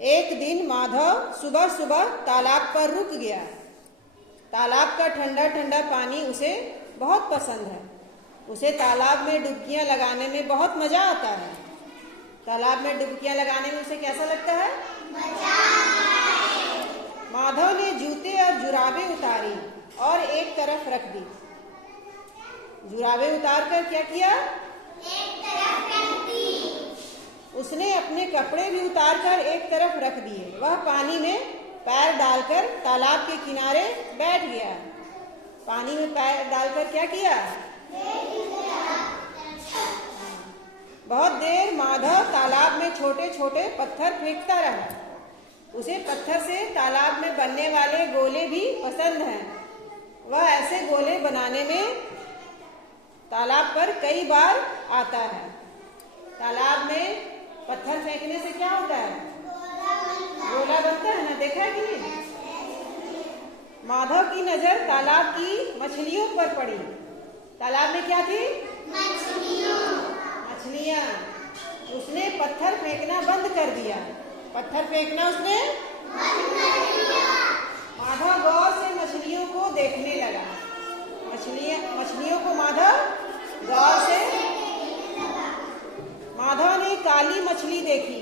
एक दिन माधव सुबह सुबह तालाब पर रुक गया। तालाब का ठंडा ठंडा पानी उसे बहुत पसंद है। उसे तालाब में डुबकियां लगाने में बहुत मजा आता है। तालाब में डुबकियां लगाने में उसे कैसा लगता है? मजा आता है। माधव ने जूते और जुराबें उतारी और एक तरफ रख दी। जुराबें उतार कर क्या किया? एक तरफ रख दी। उसने अपने कपड़े भी उतार कर एक तरफ रख दिए। वह पानी में पैर डालकर तालाब के किनारे बैठ गया। पानी में पैर डालकर क्या किया? बहुत देर माधव तालाब में छोटे छोटे पत्थर फेंकता रहा। उसे पत्थर से तालाब में बनने वाले गोले भी पसंद हैं। वह ऐसे गोले बनाने में तालाब पर कई बार आता है। तालाब में पत्थर फेंकने से क्या होता है? गोला बनता है ना, देखा है कि नहीं? माधव की नजर तालाब की मछलियों पर पड़ी। तालाब में क्या थी? मछलियां। उसने पत्थर फेंकना बंद कर दिया। पत्थर फेंकना उसने बंद कर दिया। माधव गौर से मछलियों को देखने लगा। मछलियों को माधव गौर से। माधव ने काली मछली देखी।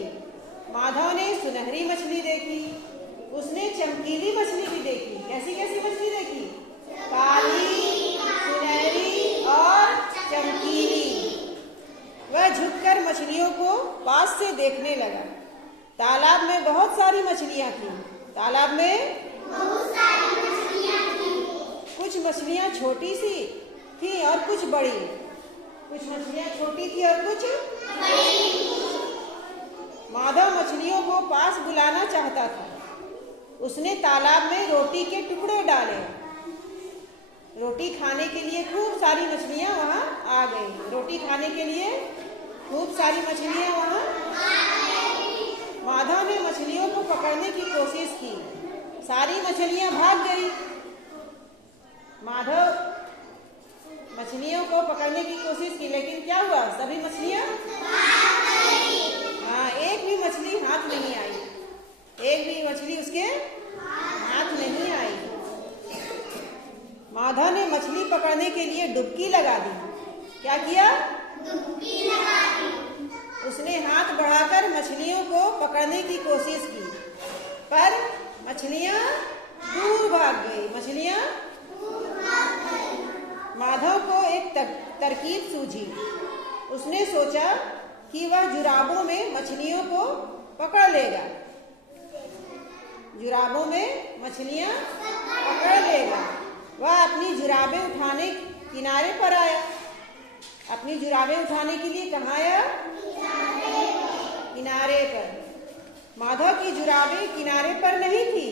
माधव ने सुनहरी मछली देखी। उसने चमकीली मछली भी देखी। कैसी कैसी मछली देखी? काली, सुनहरी और चमकीली। वह झुककर मछलियों को पास से देखने लगा। तालाब में बहुत सारी मछलियां थीं। तालाब में बहुत सारी मछलियां थीं। कुछ मछलियां छोटी सी थी और कुछ बड़ी। कुछ मछलियां छोटी थी और कुछ बड़ी। माधव मछलियों को पास बुलाना चाहता था। उसने तालाब में रोटी के टुकड़े डाले। रोटी खाने के लिए खूब सारी मछलियां वहां आ गई। रोटी खाने के लिए खूब सारी मछलियां वहां आ गई। माधव ने मछलियों को पकड़ने की कोशिश की। सारी मछलियां भाग गई। माधव मछलियों को पकड़ने की कोशिश की, लेकिन क्या हुआ? सभी मछलियां भाग गई। हाँ, एक भी मछली हाथ नहीं आई। एक भी मछली उसके हाथ नहीं आई। माधव ने मछली पकड़ने के लिए डुबकी लगा दी। क्या किया? डुबकी लगा दी। उसने हाथ बढ़ाकर मछलियों को पकड़ने की कोशिश की, पर मछलियां दूर भाग गई। मछलियां दूर भाग गई। माधव को एक तरकीब सूझी। उसने सोचा कि वह जुराबों में मछलियों को पकड़ लेगा। जुराबों में मछलियां पकड़ लेगा। वह अपनी जुराबें उठाने किनारे पर आया। अपनी जुराबें उठाने के लिए कहाँ आया? किनारे पर। माधव की जुराबें किनारे पर नहीं थी।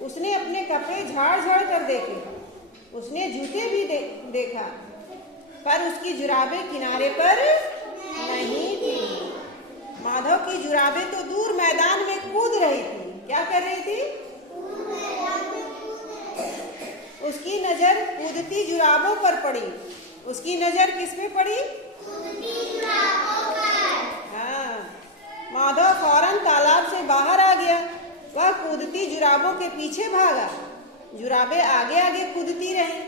उसने अपने कपड़े झाड़ झाड़ कर देखे। उसने जूते भी देखा, पर उसकी जुराबें किनारे पर नहीं थी। माधव की जुराबें तो दूर मैदान में कूद रही थी। क्या कर रही थी? उसकी नजर कूदती जुराबों पर पड़ी। उसकी नजर किस पे पड़ी? कूदती जुराबों पर। हाँ, माधव फौरन तालाब से बाहर आ गया। वह कूदती जुराबों के पीछे भागा। जुराबें आगे आगे कूदती रही,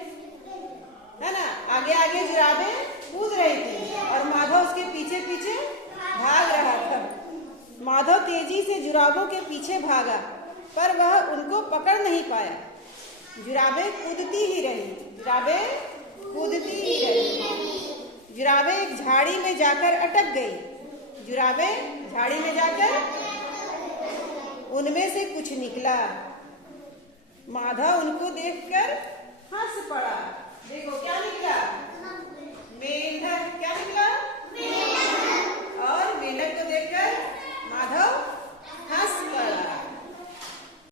है ना? आगे आगे जुराबें कूद रही थी और माधव उसके पीछे पीछे भाग रहा था। माधव तेजी से जुराबों के पीछे भागा, पर वह उनको पकड़ नहीं पाया। जुराबें कूदती ही रही। जुराबें कूदती ही रही। जुराबें एक झाड़ी में जाकर अटक गई। जुराबें झाड़ी में जाकर उनमें से कुछ निकला। माधव उनको देखकर हंस पड़ा। देखो क्या निकला?